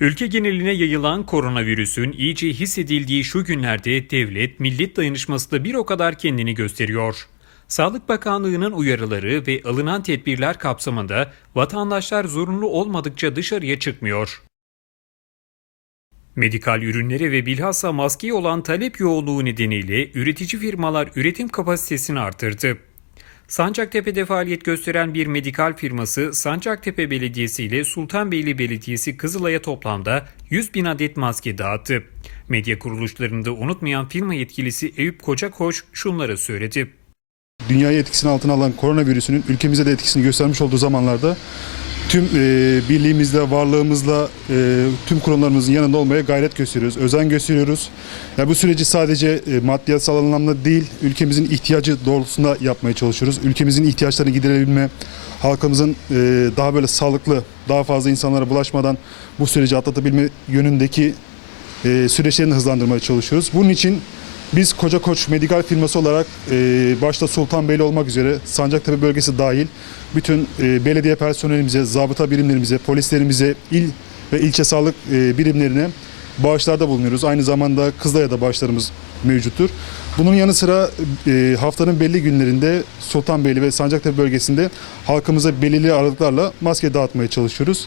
Ülke geneline yayılan koronavirüsün iyice hissedildiği şu günlerde devlet millet dayanışması da bir o kadar kendini gösteriyor. Sağlık Bakanlığı'nın uyarıları ve alınan tedbirler kapsamında vatandaşlar zorunlu olmadıkça dışarıya çıkmıyor. Medikal ürünlere ve bilhassa maskeye olan talep yoğunluğu nedeniyle üretici firmalar üretim kapasitesini artırdı. Sancaktepe'de faaliyet gösteren bir medikal firması Sancaktepe Belediyesi ile Sultanbeyli Belediyesi Kızılay'a toplamda 100 bin adet maske dağıttı. Medya kuruluşlarında unutmayan firma yetkilisi Eyüp Kocakoç şunları söyledi. dünyayı etkisini altına alan koronavirüsünün ülkemize de etkisini göstermiş olduğu zamanlarda tüm e, birliğimizle, varlığımızla e, tüm kurumlarımızın yanında olmaya gayret gösteriyoruz, özen gösteriyoruz. Ya bu süreci sadece e, maddiyatsal anlamda değil, ülkemizin ihtiyacı doğrultusunda yapmaya çalışıyoruz. Ülkemizin ihtiyaçlarını giderebilme, halkımızın e, daha böyle sağlıklı, daha fazla insanlara bulaşmadan bu süreci atlatabilme yönündeki e, süreçlerini hızlandırmaya çalışıyoruz. Bunun için biz Koca Koç Medikal firması olarak e, başta Sultanbeyli olmak üzere Sancaktepe bölgesi dahil bütün e, belediye personelimize, zabıta birimlerimize, polislerimize, il ve ilçe sağlık e, birimlerine bağışlarda bulunuyoruz. Aynı zamanda Kızılay'a bağışlarımız mevcuttur. Bunun yanı sıra e, haftanın belli günlerinde Sultanbeyli ve Sancaktepe bölgesinde halkımıza belirli aralıklarla maske dağıtmaya çalışıyoruz.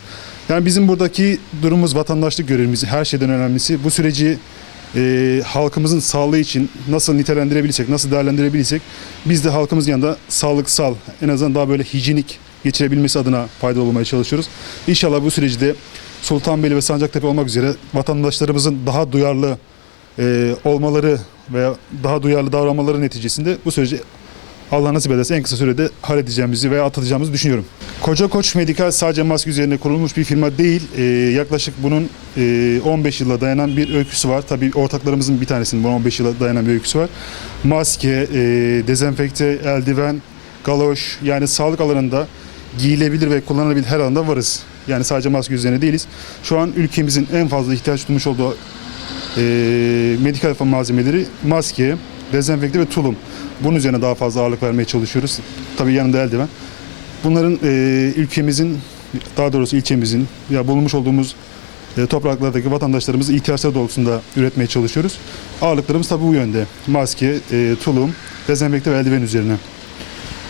Yani bizim buradaki durumumuz vatandaşlık görevimiz. Her şeyden önemlisi bu süreci e, halkımızın sağlığı için nasıl nitelendirebilirsek, nasıl değerlendirebilirsek biz de halkımızın yanında sağlıksal, en azından daha böyle hijyenik geçirebilmesi adına faydalı olmaya çalışıyoruz. İnşallah bu süreci de Sultanbeyli ve Sancaktepe olmak üzere vatandaşlarımızın daha duyarlı e, olmaları veya daha duyarlı davranmaları neticesinde bu süreci Allah nasip ederse en kısa sürede halledeceğimizi veya atlatacağımızı düşünüyorum. Koca Koç Medikal sadece maske üzerine kurulmuş bir firma değil. Ee, yaklaşık bunun e, 15 yıla dayanan bir öyküsü var. Tabii ortaklarımızın bir tanesinin bunun 15 yıla dayanan bir öyküsü var. Maske, e, dezenfekte, eldiven, galoş yani sağlık alanında giyilebilir ve kullanılabilir her alanda varız. Yani sadece maske üzerine değiliz. Şu an ülkemizin en fazla ihtiyaç duymuş olduğu e, medikal malzemeleri maske, dezenfekte ve tulum. Bunun üzerine daha fazla ağırlık vermeye çalışıyoruz. Tabii yanında eldiven. Bunların e, ülkemizin, daha doğrusu ilçemizin, ya bulunmuş olduğumuz e, topraklardaki vatandaşlarımızın ihtiyaçları doğrultusunda üretmeye çalışıyoruz. Ağırlıklarımız tabii bu yönde. Maske, e, tulum, dezenfekte ve eldiven üzerine.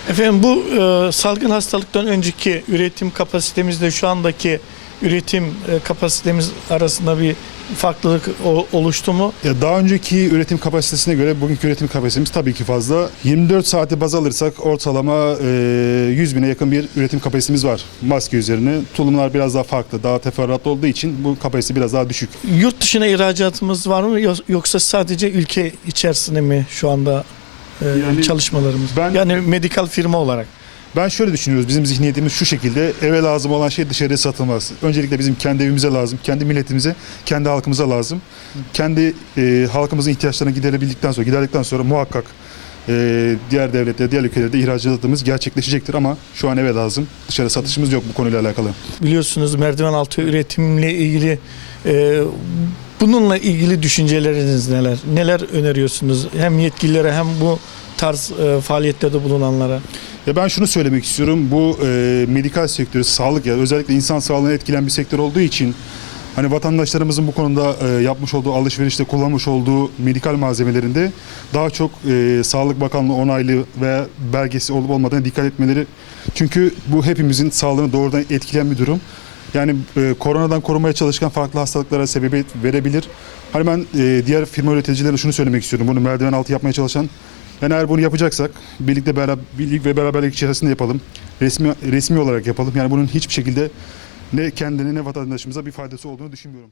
Efendim bu e, salgın hastalıktan önceki üretim kapasitemizle şu andaki üretim e, kapasitemiz arasında bir farklılık oluştu mu? Ya daha önceki üretim kapasitesine göre bugünkü üretim kapasitemiz tabii ki fazla. 24 saati baz alırsak ortalama e, 100 bine yakın bir üretim kapasitemiz var maske üzerine. Tulumlar biraz daha farklı, daha teferruatlı olduğu için bu kapasite biraz daha düşük. Yurt dışına ihracatımız var mı Yo- yoksa sadece ülke içerisinde mi şu anda e, Yani çalışmalarımız? ben- yani medikal firma olarak. Ben şöyle düşünüyoruz, bizim zihniyetimiz şu şekilde, eve lazım olan şey dışarıya satılmaz. Öncelikle bizim kendi evimize lazım, kendi milletimize, kendi halkımıza lazım. Kendi e, halkımızın ihtiyaçlarını giderebildikten sonra, giderdikten sonra muhakkak e, diğer devletlere, diğer ülkelerde ihracatımız gerçekleşecektir ama şu an eve lazım. Dışarı satışımız yok bu konuyla alakalı. Biliyorsunuz merdiven altı üretimle ilgili e, bununla ilgili düşünceleriniz neler? Neler öneriyorsunuz hem yetkililere hem bu tarz e, faaliyetlerde bulunanlara? Ya ben şunu söylemek istiyorum. Bu e, medikal sektörü, sağlık ya özellikle insan sağlığına etkilen bir sektör olduğu için hani vatandaşlarımızın bu konuda e, yapmış olduğu alışverişte kullanmış olduğu medikal malzemelerinde daha çok e, Sağlık Bakanlığı onaylı veya belgesi olup olmadığına dikkat etmeleri. Çünkü bu hepimizin sağlığını doğrudan etkileyen bir durum. Yani e, koronadan korumaya çalışkan farklı hastalıklara sebebiyet verebilir. Hani ben e, diğer firma üreticilerine şunu söylemek istiyorum. Bunu merdiven altı yapmaya çalışan yani eğer bunu yapacaksak birlikte beraber, birlik ve beraberlik içerisinde yapalım. Resmi resmi olarak yapalım. Yani bunun hiçbir şekilde ne kendine ne vatandaşımıza bir faydası olduğunu düşünmüyorum.